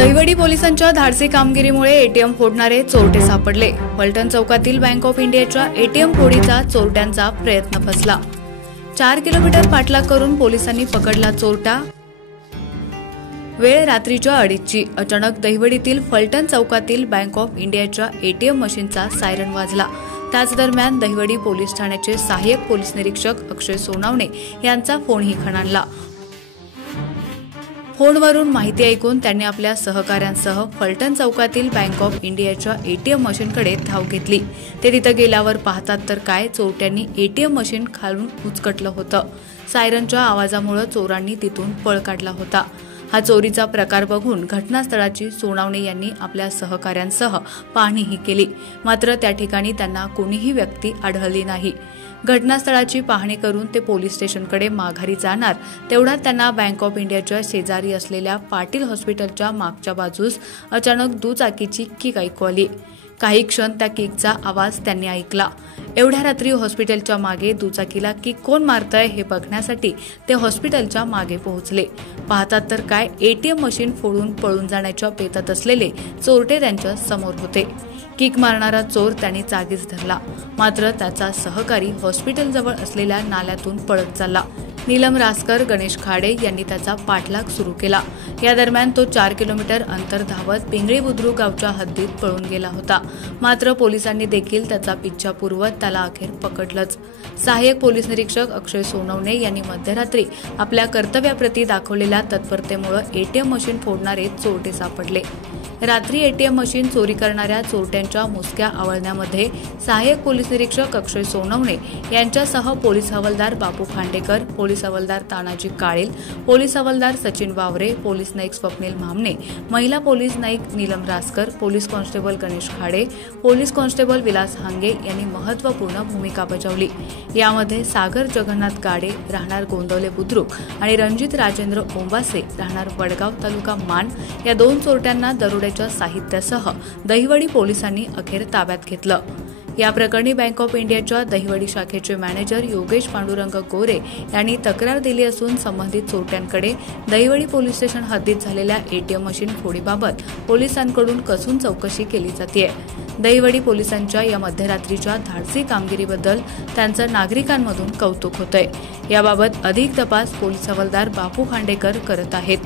दहिवडी पोलिसांच्या धाडसी कामगिरीमुळे एटीएम फोडणारे चोरटे सापडले। फलटण चौकातील बँक ऑफ इंडियाच्या एटीएम फोडीचा चोरट्यांचा प्रयत्न फसला। 4 किलोमीटर पाठलाग करून पोलिसांनी पकडला चोरटा। वेळ रात्रीच्या 2:30ची। अचानक दहिवडीतील फलटण चौकातील बँक ऑफ इंडियाच्या एटीएम मशीनचा सायरन वाजला। त्याच दरम्यान दहिवडी पोलीस ठाण्याचे सहाय्यक पोलीस निरीक्षक अक्षय सोनावणे यांचा फोनही खणाणला। फोनवरून माहिती ऐकून त्यांनी आपल्या सहकाऱ्यांसह फलटण चौकातील बँक ऑफ इंडियाच्या एटीएम मशीनकडे धाव घेतली। ते तिथे गेल्यावर पाहतात तर काय, चोरट्यांनी एटीएम मशीन खालून उचकटलं होतं। सायरनच्या आवाजामुळे चोरांनी तिथून पळ काढला होता। हा चोरीचा प्रकार बघून घटनास्थळाची सोनावणे यांनी आपल्या सहकाऱ्यांसह पाहणीही केली, मात्र त्या ठिकाणी त्यांना कोणीही व्यक्ती आढळली नाही। घटनास्थळाची पाहणी करून ते पोलीस स्टेशनकडे माघारी जाणार तेवढ्यात त्यांना बँक ऑफ इंडियाच्या शेजारी असलेल्या पाटील हॉस्पिटलच्या मागच्या बाजूस अचानक दुचाकीची किक ऐकू आली। काही क्षण त्या किकचा आवाज त्यांनी ऐकला। एवढ्या रात्री हॉस्पिटलच्या मागे दुचाकीला किक कोण मारतंय हे बघण्यासाठी ते हॉस्पिटलच्या मागे पोहोचले। पाहतात तर काय, एटीएम मशीन फोडून पळून जाण्याच्या बेतात असलेले चोरटे त्यांच्या समोर होते। किक मारणारा चोर त्यांनी जागीच धरला, मात्र त्याचा सहकारी हॉस्पिटलजवळ असलेल्या नाल्यातून पळत चालला। नीलम रासकर, गणेश खाडे यांनी त्याचा पाठलाग सुरू केला। या दरम्यान तो 4 किलोमीटर अंतर धावत पिंगळी बुद्रुक गावच्या हद्दीत पळून गेला होता, मात्र पोलिसांनी देखील त्याचा पिच्छा पुरवत त्याला अखेर पकडलंच। सहाय्यक पोलीस निरीक्षक अक्षय सोनवणे यांनी मध्यरात्री आपल्या कर्तव्याप्रती दाखवलेल्या तत्परतेमुळे एटीएम मशीन फोडणारे चोरटे सापडले। रात्री एटीएम मशीन चोरी करणाऱ्या चोरट्यांच्या मुसक्या आवळण्यामध्ये सहाय्यक पोलीस निरीक्षक अक्षय सोनवणे यांच्यासह पोलीस हवालदार बापू खांडेकर, पोलीस हवालदार तानाजी काळेल, पोलीस हवालदार सचिन वावरे, पोलीस नाईक स्वप्नील मामने, महिला पोलीस नाईक Neelam Raskar, police constable Ganesh Khade, police constable Vilas Hange यांनी महत्त्वपूर्ण भूमिका बजावली। यामध्ये सागर जगन्नाथ गाडे राहणार गोंदवले बुद्रुक आणि रणजित राजेंद्र ओंबासे राहणार वडगाव तालुका मान या 2 चोरट्यांना दरोड्याच्या साहित्यासह दहिवडी पोलिसांनी अखेर ताब्यात घेतलं। या प्रकरणी बँक ऑफ इंडियाच्या दहिवडी शाखेचे मॅनेजर योगेश पांडुरंग गोरे यांनी तक्रार दिली असून संबंधित चोरट्यांकडे दहिवडी पोलीस स्टेशन हद्दीत झालेल्या एटीएम मशीन फोडीबाबत पोलिसांकडून कसून चौकशी केली जातेय। दहिवडी पोलिसांच्या या मध्यरात्रीच्या धाडसी कामगिरीबद्दल त्यांचं नागरिकांमधून कौतुक होतंय। याबाबत अधिक तपास पोलीस हवालदार बापू खांडेकर करत आहेत।